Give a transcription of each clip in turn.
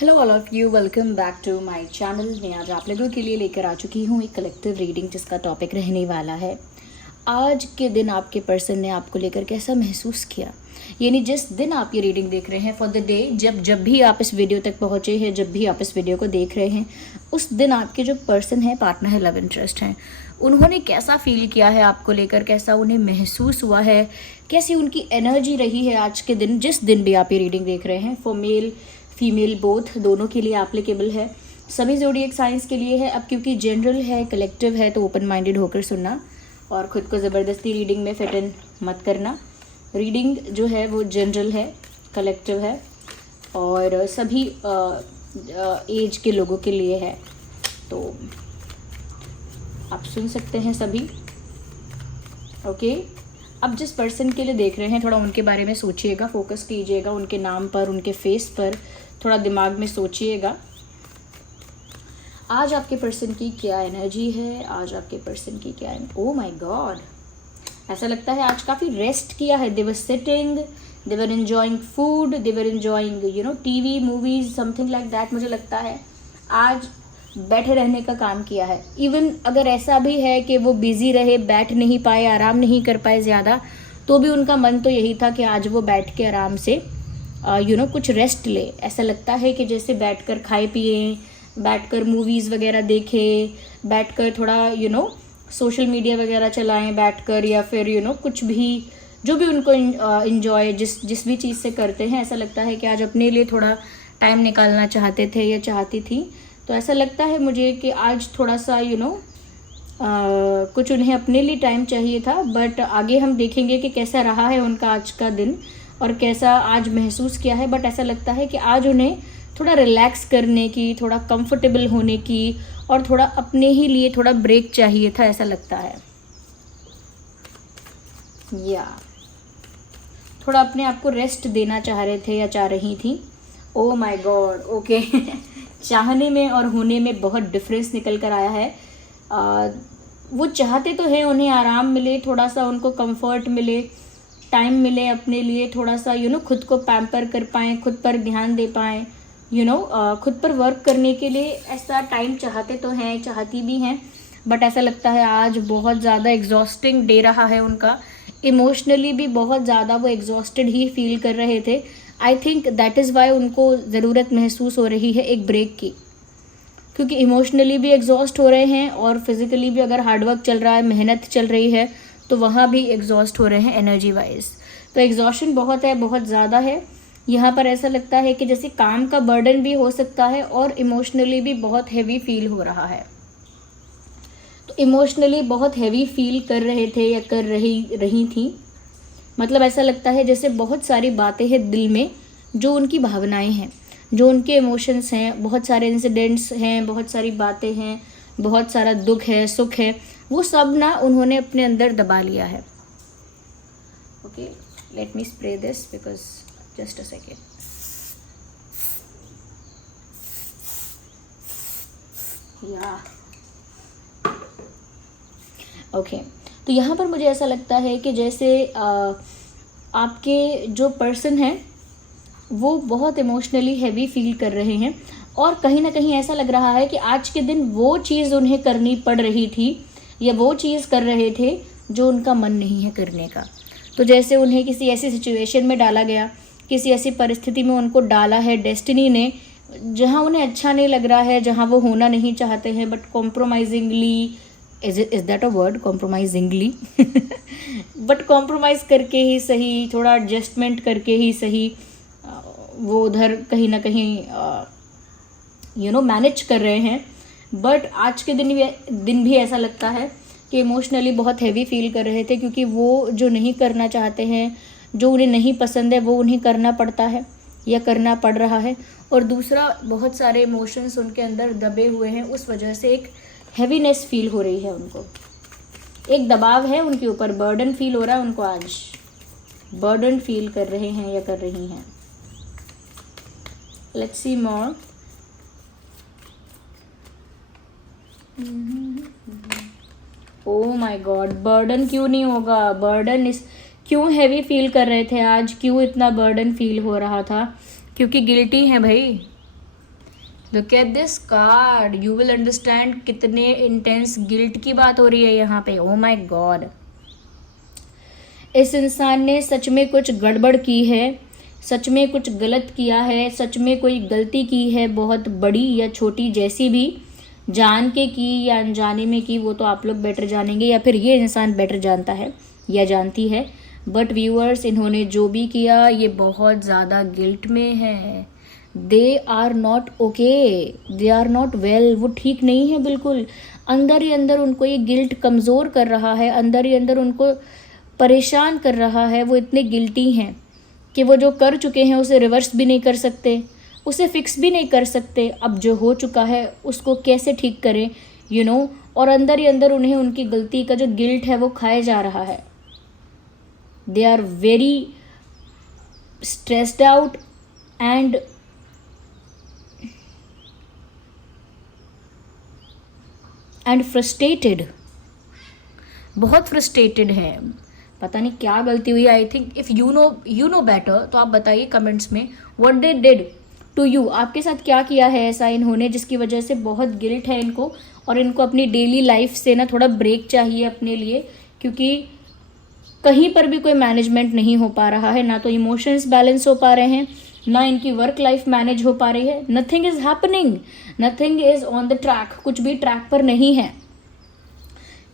Hello all of you, welcome back to my channel. मैं आज आप लोगों के लिए लेकर आ चुकी हूँ एक कलेक्टिव रीडिंग जिसका टॉपिक रहने वाला है आज के दिन आपके पर्सन ने आपको लेकर कैसा महसूस किया। यानी जिस दिन आप ये रीडिंग देख रहे हैं फॉर द डे, जब भी आप इस वीडियो तक पहुँचे हैं, जब भी आप इस वीडियो को देख रहे हैं, उस दिन आपके जो पर्सन है, पार्टनर है, लव इंटरेस्ट हैं, उन्होंने कैसा फील किया है आपको लेकर, कैसा उन्हें महसूस हुआ है, कैसी उनकी एनर्जी रही है आज के दिन, जिस दिन भी आप ये रीडिंग देख रहे हैं। फॉर मेल फीमेल बोथ, दोनों के लिए एप्लीकेबल है, सभी ज़ोडिएक साइंस के लिए है। अब क्योंकि जनरल है, कलेक्टिव है, तो ओपन माइंडेड होकर सुनना और ख़ुद को ज़बरदस्ती रीडिंग में फिट इन मत करना। रीडिंग जो है वो जनरल है, कलेक्टिव है और सभी एज के लोगों के लिए है, तो आप सुन सकते हैं सभी। ओके, अब जिस पर्सन के लिए देख रहे हैं थोड़ा उनके बारे में सोचिएगा, फोकस कीजिएगा उनके नाम पर, उनके फेस पर, थोड़ा दिमाग में सोचिएगा आज आपके पर्सन की क्या एनर्जी है, आज आपके पर्सन की क्या। ओह माय गॉड, ऐसा लगता है आज काफ़ी रेस्ट किया है। They were sitting, they were enjoying food, they were enjoying TV movies, something like that. मुझे लगता है आज बैठे रहने का काम किया है। इवन अगर ऐसा भी है कि वो बिजी रहे, बैठ नहीं पाए, आराम नहीं कर पाए ज़्यादा, तो भी उनका मन तो यही था कि आज वो बैठ के आराम से कुछ रेस्ट ले। ऐसा लगता है कि जैसे बैठकर खाए पिए, बैठकर मूवीज़ वगैरह देखें, बैठकर थोड़ा सोशल मीडिया वगैरह चलाएं बैठकर, या फिर कुछ भी जो भी उनको इन्जॉय जिस भी चीज़ से करते हैं, ऐसा लगता है कि आज अपने लिए थोड़ा टाइम निकालना चाहते थे या चाहती थी। तो ऐसा लगता है मुझे कि आज थोड़ा सा कुछ उन्हें अपने लिए टाइम चाहिए था। बट आगे हम देखेंगे कि कैसा रहा है उनका आज का दिन और कैसा आज महसूस किया है। बट ऐसा लगता है कि आज उन्हें थोड़ा रिलैक्स करने की, थोड़ा कंफर्टेबल होने की और थोड़ा अपने ही लिए थोड़ा ब्रेक चाहिए था, ऐसा लगता है। या थोड़ा अपने आप को रेस्ट देना चाह रहे थे या चाह रही थी। ओह माय गॉड, ओके चाहने में और होने में बहुत डिफरेंस निकल कर आया है। वो चाहते तो हैं उन्हें आराम मिले, थोड़ा सा उनको कंफर्ट मिले, टाइम मिले अपने लिए, थोड़ा सा खुद को पैम्पर कर पाएँ, खुद पर ध्यान दे पाएँ, खुद पर वर्क करने के लिए ऐसा टाइम चाहते तो हैं, चाहती भी हैं। बट ऐसा लगता है आज बहुत ज़्यादा एग्जॉस्टिंग डे रहा है उनका। इमोशनली भी बहुत ज़्यादा वो एग्जॉस्टेड ही फील कर रहे थे। I think that is why उनको ज़रूरत महसूस हो रही है एक ब्रेक की, क्योंकि इमोशनली भी एग्जॉस्ट हो रहे हैं और फिज़िकली भी अगर हार्डवर्क चल रहा है, मेहनत चल रही है, तो वहाँ भी एग्जॉस्ट हो रहे हैं एनर्जी वाइज। तो एग्जॉशन बहुत है, बहुत ज़्यादा है यहाँ पर। ऐसा लगता है कि जैसे काम का बर्डन भी हो सकता है और इमोशनली भी बहुत हैवी फील हो रहा है। तो इमोशनली बहुत हैवी फील कर रहे थे या कर रही थी। मतलब ऐसा लगता है जैसे बहुत सारी बातें हैं दिल में, जो उनकी भावनाएं हैं, जो उनके इमोशंस हैं, बहुत सारे इंसिडेंट्स हैं, बहुत सारी बातें हैं, बहुत सारा दुख है, सुख है, वो सब ना उन्होंने अपने अंदर दबा लिया है। Okay, let me spray this because just a second. या ओके, तो यहाँ पर मुझे ऐसा लगता है कि जैसे आपके जो पर्सन हैं वो बहुत इमोशनली हैवी फील कर रहे हैं और कहीं ना कहीं ऐसा लग रहा है कि आज के दिन वो चीज़ उन्हें करनी पड़ रही थी या वो चीज़ कर रहे थे जो उनका मन नहीं है करने का। तो जैसे उन्हें किसी ऐसी सिचुएशन में डाला गया, किसी ऐसी परिस्थिति में उनको डाला है डेस्टिनी ने, जहाँ उन्हें अच्छा नहीं लग रहा है, जहाँ वो होना नहीं चाहते हैं, but compromisingly, is that a word, compromisingly but compromise करके ही सही, थोड़ा एडजस्टमेंट करके ही सही, वो उधर कहीं ना कहीं मैनेज कर रहे हैं। बट आज के दिन भी ऐसा लगता है कि इमोशनली बहुत हैवी फील कर रहे थे, क्योंकि वो जो नहीं करना चाहते हैं, जो उन्हें नहीं पसंद है, वो उन्हें करना पड़ता है या करना पड़ रहा है। और दूसरा, बहुत सारे इमोशंस उनके अंदर दबे हुए हैं, उस वजह से एक हैवीनेस फील हो रही है उनको, एक दबाव है उनके ऊपर, बर्डन फील हो रहा है उनको, आज बर्डन फील कर रहे हैं या कर रही हैं। Let's see more. Oh my God, burden क्यों नहीं होगा, बर्डन इस क्यों हैवी फील कर रहे थे आज, क्यों इतना बर्डन फील हो रहा था, क्योंकि गिल्टी है भाई, look at this card, you will understand कितने इंटेंस गिल्ट की बात हो रही है यहाँ पे। ओ माय गॉड, इस इंसान ने सच में कुछ गड़बड़ की है, सच में कुछ गलत किया है, सच में कोई गलती की है, बहुत बड़ी या छोटी, जैसी भी, जान के की या अनजाने में की, वो तो आप लोग बेटर जानेंगे या फिर ये इंसान बेटर जानता है या जानती है। बट व्यूअर्स, इन्होंने जो भी किया ये बहुत ज़्यादा गिल्ट में है। They are not okay, they are not well, वो ठीक नहीं है बिल्कुल। अंदर ही अंदर उनको ये गिल्ट कमज़ोर कर रहा है, अंदर ही अंदर उनको परेशान कर रहा है। वो इतने गिल्टी हैं कि वो जो कर चुके हैं उसे रिवर्स भी नहीं कर सकते, उसे फिक्स भी नहीं कर सकते। अब जो हो चुका है उसको कैसे ठीक करें, यू नो। और अंदर ही अंदर उन्हें उनकी गलती का जो गिल्ट है वो खाया जा रहा है। They are very stressed out and frustrated, बहुत फ्रस्ट्रेटेड है। पता नहीं क्या गलती हुई। I think if you know better, तो आप बताइए कमेंट्स में what they did to you, आपके साथ क्या किया है ऐसा इन्होंने जिसकी वजह से बहुत गिल्ट है इनको। और इनको अपनी डेली लाइफ से ना थोड़ा ब्रेक चाहिए अपने लिए, क्योंकि कहीं पर भी कोई मैनेजमेंट नहीं हो पा रहा है, ना तो इमोशंस बैलेंस हो पा रहे हैं, ना इनकी वर्क लाइफ मैनेज हो पा रही है। Nothing is happening, nothing is on the track, कुछ भी ट्रैक पर नहीं है।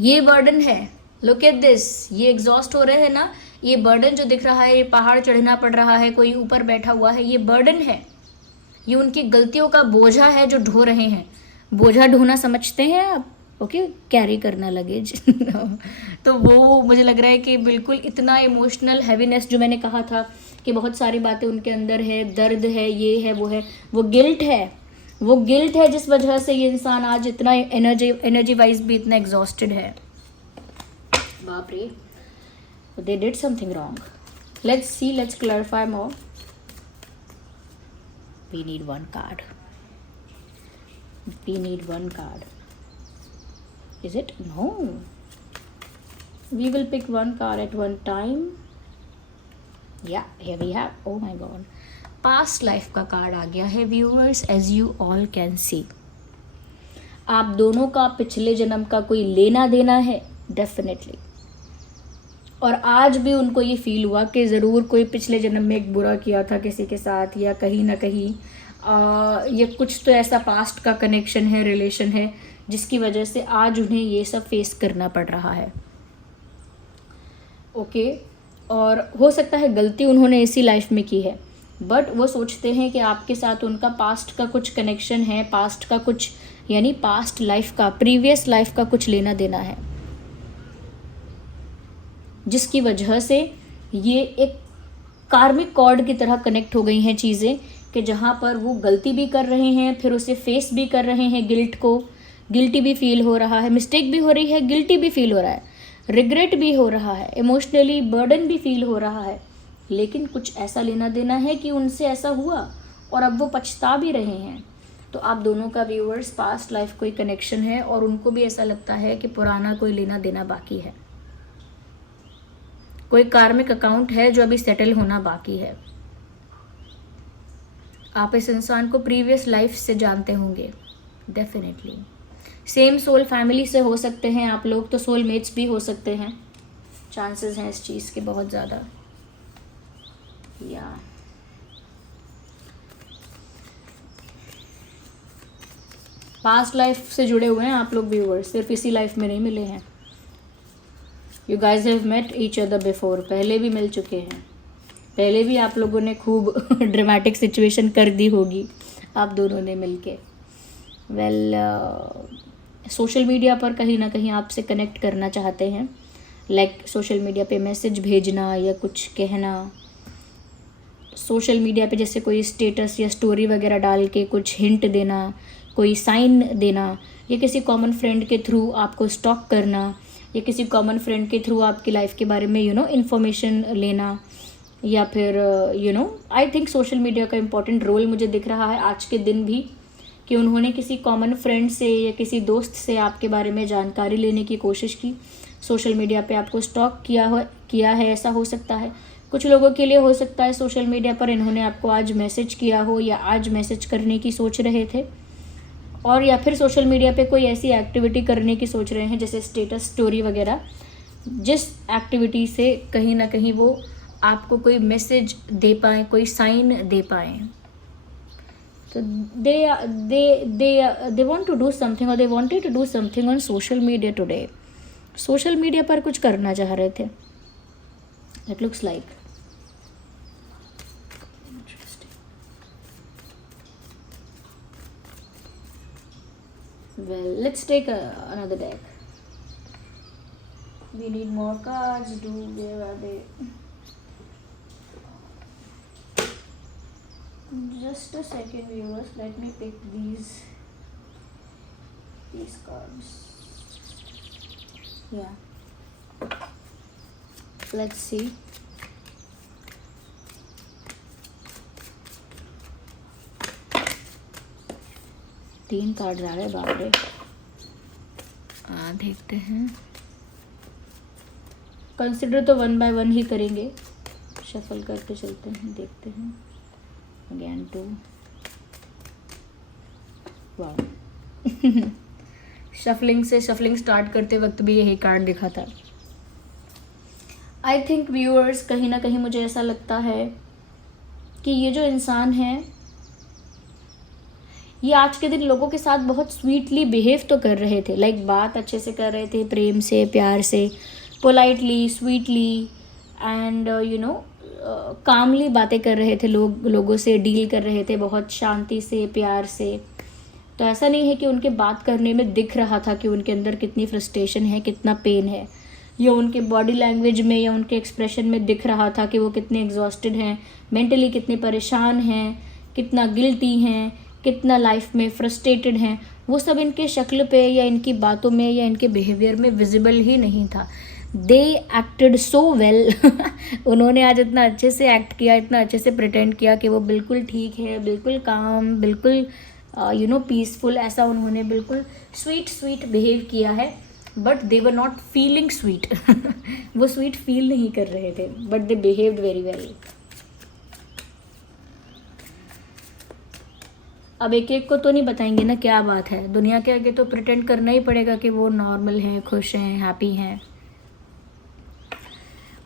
ये बर्डन है, लुक एट दिस, ये एग्जॉस्ट हो रहे हैं ना, ये बर्डन जो दिख रहा है, ये पहाड़ चढ़ना पड़ रहा है, कोई ऊपर बैठा हुआ है, ये बर्डन है, ये उनकी गलतियों का बोझा है जो ढो रहे हैं। बोझा ढोना समझते हैं आप? ओके, कैरी करना लगेज तो वो मुझे लग रहा है कि बिल्कुल इतना इमोशनल हैवीनेस जो मैंने कहा था कि बहुत सारी बातें उनके अंदर है, दर्द है, ये है, वो है, वो गिल्ट है, वो गिल्ट है जिस वजह से ये इंसान आज इतना एनर्जी वाइज भी इतना एग्जॉस्टेड है। बाप रे, they did something wrong. Let's see, let's clarify more. We need one card. We need one card. Is it? No. We will pick one card at one time. Yeah, here we have. Oh my god. Past life का card आ गया है viewers, as you all can see. आप दोनों का पिछले जन्म का कोई लेना देना है डेफिनेटली। और आज भी उनको ये फील हुआ कि ज़रूर कोई पिछले जन्म में एक बुरा किया था किसी के साथ, या कहीं ना कहीं ये कुछ तो ऐसा पास्ट का कनेक्शन है, रिलेशन है, जिसकी वजह से आज उन्हें ये सब फेस करना पड़ रहा है। ओके, और हो सकता है गलती उन्होंने इसी लाइफ में की है, बट वो सोचते हैं कि आपके साथ उनका पास्ट का कुछ कनेक्शन है, पास्ट का कुछ, यानी पास्ट लाइफ का, प्रीवियस लाइफ का कुछ लेना देना है, जिसकी वजह से ये एक कार्मिक कॉर्ड की तरह कनेक्ट हो गई हैं चीज़ें, कि जहाँ पर वो गलती भी कर रहे हैं, फिर उसे फेस भी कर रहे हैं, गिल्ट को, गिल्टी भी फील हो रहा है, मिस्टेक भी हो रही है, गिल्टी भी फील हो रहा है, रिग्रेट भी हो रहा है, इमोशनली बर्डन भी फील हो रहा है, लेकिन कुछ ऐसा लेना देना है कि उनसे ऐसा हुआ और अब वो पछता भी रहे हैं। तो आप दोनों का व्यूअर्स पास्ट लाइफ कोई कनेक्शन है और उनको भी ऐसा लगता है कि पुराना कोई लेना देना बाकी है, कोई कार्मिक अकाउंट है जो अभी सेटल होना बाकी है। आप इस इंसान को प्रीवियस लाइफ से जानते होंगे डेफिनेटली। सेम सोल फैमिली से हो सकते हैं आप लोग, तो सोलमेट्स भी हो सकते हैं, चांसेस हैं इस चीज़ के बहुत ज़्यादा। या पास्ट लाइफ से जुड़े हुए हैं आप लोग व्यूअर्स, सिर्फ इसी लाइफ में नहीं मिले हैं। You guys have met each other before, पहले भी मिल चुके हैं, पहले भी आप लोगों ने खूब ड्रामेटिक सिचुएशन कर दी होगी आप दोनों ने मिलके। वेल, सोशल मीडिया पर कहीं ना कहीं आपसे कनेक्ट करना चाहते हैं, लाइक सोशल मीडिया पे मैसेज भेजना या कुछ कहना, सोशल मीडिया पे जैसे कोई स्टेटस या स्टोरी वगैरह डाल के कुछ हिंट देना, कोई साइन देना, या किसी कॉमन फ्रेंड के थ्रू आपको स्टॉक करना, या किसी कॉमन फ्रेंड के थ्रू आपकी लाइफ के बारे में इन्फॉर्मेशन लेना, या फिर आई थिंक सोशल मीडिया का इम्पॉर्टेंट रोल मुझे दिख रहा है आज के दिन भी, कि उन्होंने किसी कॉमन फ्रेंड से या किसी दोस्त से आपके बारे में जानकारी लेने की कोशिश की, सोशल मीडिया पे आपको स्टॉक किया है, ऐसा हो सकता है। कुछ लोगों के लिए हो सकता है सोशल मीडिया पर इन्होंने आपको आज मैसेज किया हो या आज मैसेज करने की सोच रहे थे। और या फिर सोशल मीडिया पे कोई ऐसी एक्टिविटी करने की सोच रहे हैं जैसे स्टेटस स्टोरी वगैरह, जिस एक्टिविटी से कहीं ना कहीं वो आपको कोई मैसेज दे पाएँ, कोई साइन दे पाएँ। तो they want to do something, और they wanted to do something on social media today. Social media पर कुछ करना चाह रहे थे, it looks like. Well, let's take another deck. We need more cards. Where are they? Just a second, viewers. Let me pick these cards. Yeah. Let's see. तीन card आ रहे हैं, बाप रे। देखते हैं, कंसिडर तो 1 बाय 1 ही करेंगे, शफल करके चलते हैं, देखते हैं। अगेन 2, वाह। शफलिंग स्टार्ट करते वक्त भी यही कार्ड दिखा था। आई थिंक व्यूअर्स, कहीं ना कहीं मुझे ऐसा लगता है कि ये जो इंसान है, ये आज के दिन लोगों के साथ बहुत स्वीटली बिहेव तो कर रहे थे, लाइक बात अच्छे से कर रहे थे, प्रेम से, प्यार से, पोलाइटली, स्वीटली एंड कामली बातें कर रहे थे, लोगों से डील कर रहे थे बहुत शांति से, प्यार से। तो ऐसा नहीं है कि उनके बात करने में दिख रहा था कि उनके अंदर कितनी फ्रस्ट्रेशन है, कितना पेन है, या उनके बॉडी लैंग्वेज में या उनके एक्सप्रेशन में दिख रहा था कि वो कितने एग्जॉस्टेड हैं, मेंटली कितने परेशान हैं, कितना गिल्टी हैं, कितना लाइफ में फ्रस्ट्रेटेड हैं। वो सब इनके शक्ल पे या इनकी बातों में या इनके बिहेवियर में विजिबल ही नहीं था। दे एक्टेड सो वेल। उन्होंने आज इतना अच्छे से एक्ट किया, इतना अच्छे से प्रिटेंड किया कि वो बिल्कुल ठीक है, बिल्कुल काम, बिल्कुल पीसफुल, ऐसा उन्होंने बिल्कुल स्वीट बिहेव किया है। But they were not feeling sweet. वो स्वीट फील नहीं कर रहे थे, but they behaved very well. अब एक एक को तो नहीं बताएंगे ना क्या बात है, दुनिया के आगे तो प्रिटेंड करना ही पड़ेगा कि वो नॉर्मल हैं, खुश हैं, हैप्पी हैं।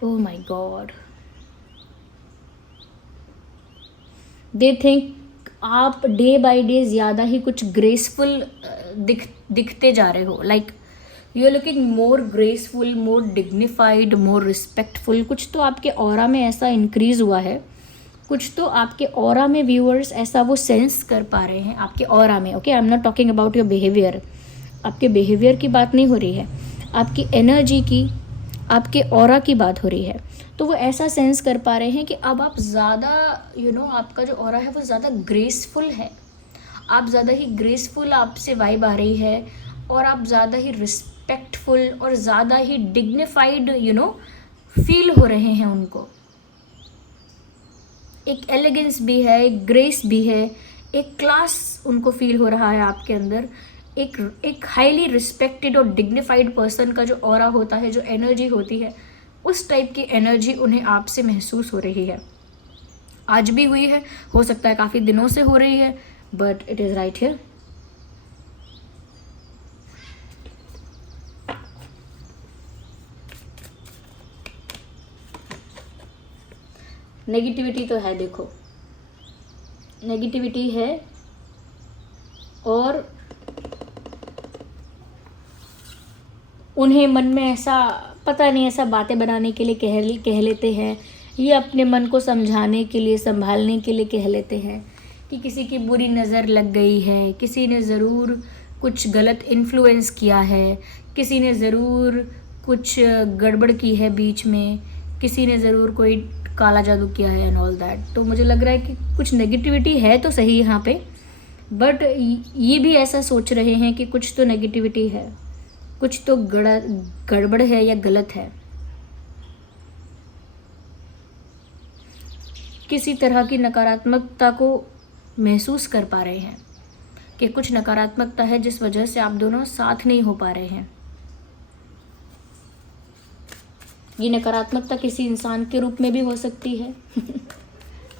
Oh my god, they think आप डे बाय डे ज़्यादा ही कुछ ग्रेसफुल दिखते जा रहे हो, like you are looking more graceful, more dignified, more respectful. कुछ तो आपके ऑरा में ऐसा इंक्रीज हुआ है, कुछ तो आपके ऑरा में व्यूअर्स ऐसा वो सेंस कर पा रहे हैं आपके ऑरा में। Okay, I am not talking about your behaviour, आपके बिहेवियर की बात नहीं हो रही है, आपकी एनर्जी की, आपके ऑरा की बात हो रही है। तो वो ऐसा सेंस कर पा रहे हैं कि अब आप ज़्यादा आपका जो ऑरा है वो ज़्यादा ग्रेसफुल है, आप ज़्यादा ही ग्रेसफुल आपसे वाइब आ रही है, और आप ज़्यादा ही रिस्पेक्टफुल और ज़्यादा ही डिग्निफाइड फील हो रहे हैं उनको। एक एलिगेंस भी है, एक ग्रेस भी है, एक क्लास उनको फील हो रहा है आपके अंदर। एक हाईली रिस्पेक्टेड और डिग्निफाइड पर्सन का जो ऑरा होता है, जो एनर्जी होती है, उस टाइप की एनर्जी उन्हें आपसे महसूस हो रही है। आज भी हुई है, हो सकता है काफ़ी दिनों से हो रही है, but it is right here. Negativity तो है, देखो नेगेटिविटी है, और उन्हें मन में ऐसा पता नहीं, ऐसा बातें बनाने के लिए कह लेते हैं, ये अपने मन को समझाने के लिए, संभालने के लिए कह लेते हैं कि किसी की बुरी नज़र लग गई है, किसी ने ज़रूर कुछ गलत इन्फ्लुएंस किया है, किसी ने ज़रूर कुछ गड़बड़ की है बीच में, किसी ने ज़रूर कोई काला जादू किया है एंड ऑल दैट। तो मुझे लग रहा है कि कुछ नेगेटिविटी है तो सही यहाँ पे, बट ये भी ऐसा सोच रहे हैं कि कुछ तो नेगेटिविटी है, कुछ तो गड़बड़ है या गलत है। किसी तरह की नकारात्मकता को महसूस कर पा रहे हैं कि कुछ नकारात्मकता है जिस वजह से आप दोनों साथ नहीं हो पा रहे हैं। ये नकारात्मकता किसी इंसान के रूप में भी हो सकती है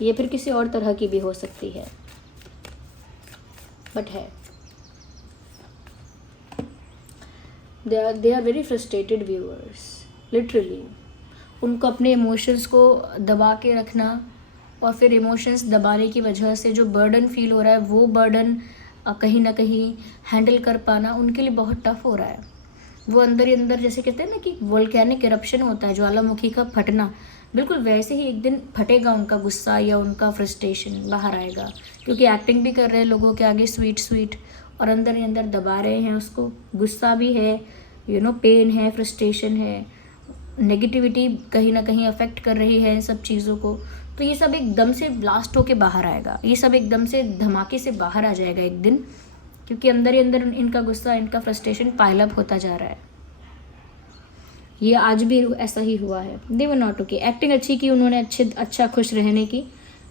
या फिर किसी और तरह की भी हो सकती है, बट है। They are very frustrated viewers, literally. उनको अपने इमोशंस को दबा के रखना और फिर इमोशंस दबाने की वजह से जो बर्डन फील हो रहा है वो बर्डन कहीं ना कहीं हैंडल कर पाना उनके लिए बहुत टफ हो रहा है। वो अंदर ही अंदर, जैसे कहते हैं ना कि वोल्केनिक इरप्शन होता है, ज्वालामुखी का फटना, बिल्कुल वैसे ही एक दिन फटेगा उनका गुस्सा या उनका फ्रस्ट्रेशन बाहर आएगा। क्योंकि एक्टिंग भी कर रहे हैं लोगों के आगे स्वीट स्वीट, और अंदर ही अंदर दबा रहे हैं उसको। गुस्सा भी है, पेन है, फ्रस्ट्रेशन है, नेगेटिविटी कहीं ना कहीं अफेक्ट कर रही है इन सब चीज़ों को। तो ये सब एकदम से ब्लास्ट होके बाहर आएगा, ये सब एकदम से धमाके से बाहर आ जाएगा एक दिन, क्योंकि अंदर ही अंदर इनका गुस्सा, इनका फ्रस्ट्रेशन पाइलअप होता जा रहा है। ये आज भी ऐसा ही हुआ है। They were not okay. Acting अच्छी की उन्होंने, अच्छा खुश रहने की,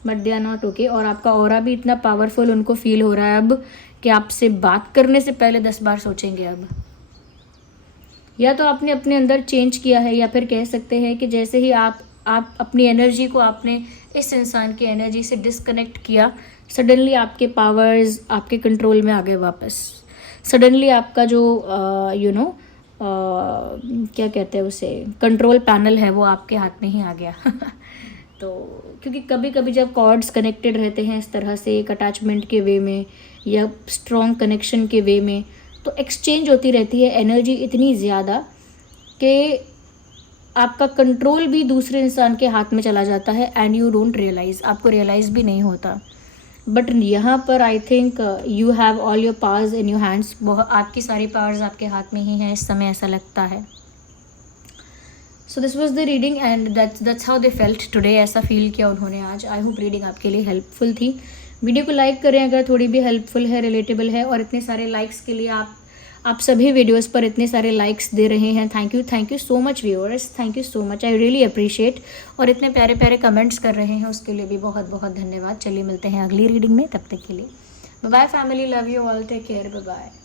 but they are not okay. और आपका ऑरा भी इतना पावरफुल उनको फील हो रहा है अब कि आपसे बात करने से पहले 10 बार सोचेंगे अब। या तो आपने अपने अंदर चेंज किया है, या फिर कह सकते हैं कि जैसे ही आप अपनी एनर्जी को आपने इस इंसान की एनर्जी से डिस्कनेक्ट किया, सडनली आपके पावर्स आपके कंट्रोल में आ गए वापस। सडनली आपका जो क्या कहते हैं उसे, कंट्रोल पैनल है, वो आपके हाथ में ही आ गया। तो क्योंकि कभी कभी जब कॉर्ड्स कनेक्टेड रहते हैं इस तरह से, एक अटैचमेंट के वे में या स्ट्रॉन्ग कनेक्शन के वे में, तो एक्सचेंज होती रहती है एनर्जी इतनी ज़्यादा कि आपका कंट्रोल भी दूसरे इंसान के हाथ में चला जाता है एंड यू डोंट रियलाइज़, आपको रियलाइज़ भी नहीं होता। बट यहाँ पर I think you have all your powers in your hands. बहुत आपकी सारी पावर्स आपके हाथ में ही हैं इस समय, ऐसा लगता है। So this was the reading and that's how they felt today. ऐसा फील किया उन्होंने आज। आई होप रीडिंग आपके लिए हेल्पफुल थी। वीडियो को लाइक करें अगर थोड़ी भी हेल्पफुल है, रिलेटेबल है। और इतने सारे लाइक्स के लिए आप सभी वीडियोस पर इतने सारे लाइक्स दे रहे हैं, thank you so much viewers, thank you so much, I really appreciate. और इतने प्यारे प्यारे कमेंट्स कर रहे हैं उसके लिए भी बहुत बहुत धन्यवाद। चलिए मिलते हैं अगली रीडिंग में, तब तक के लिए bye bye family, love you all, take care, bye bye.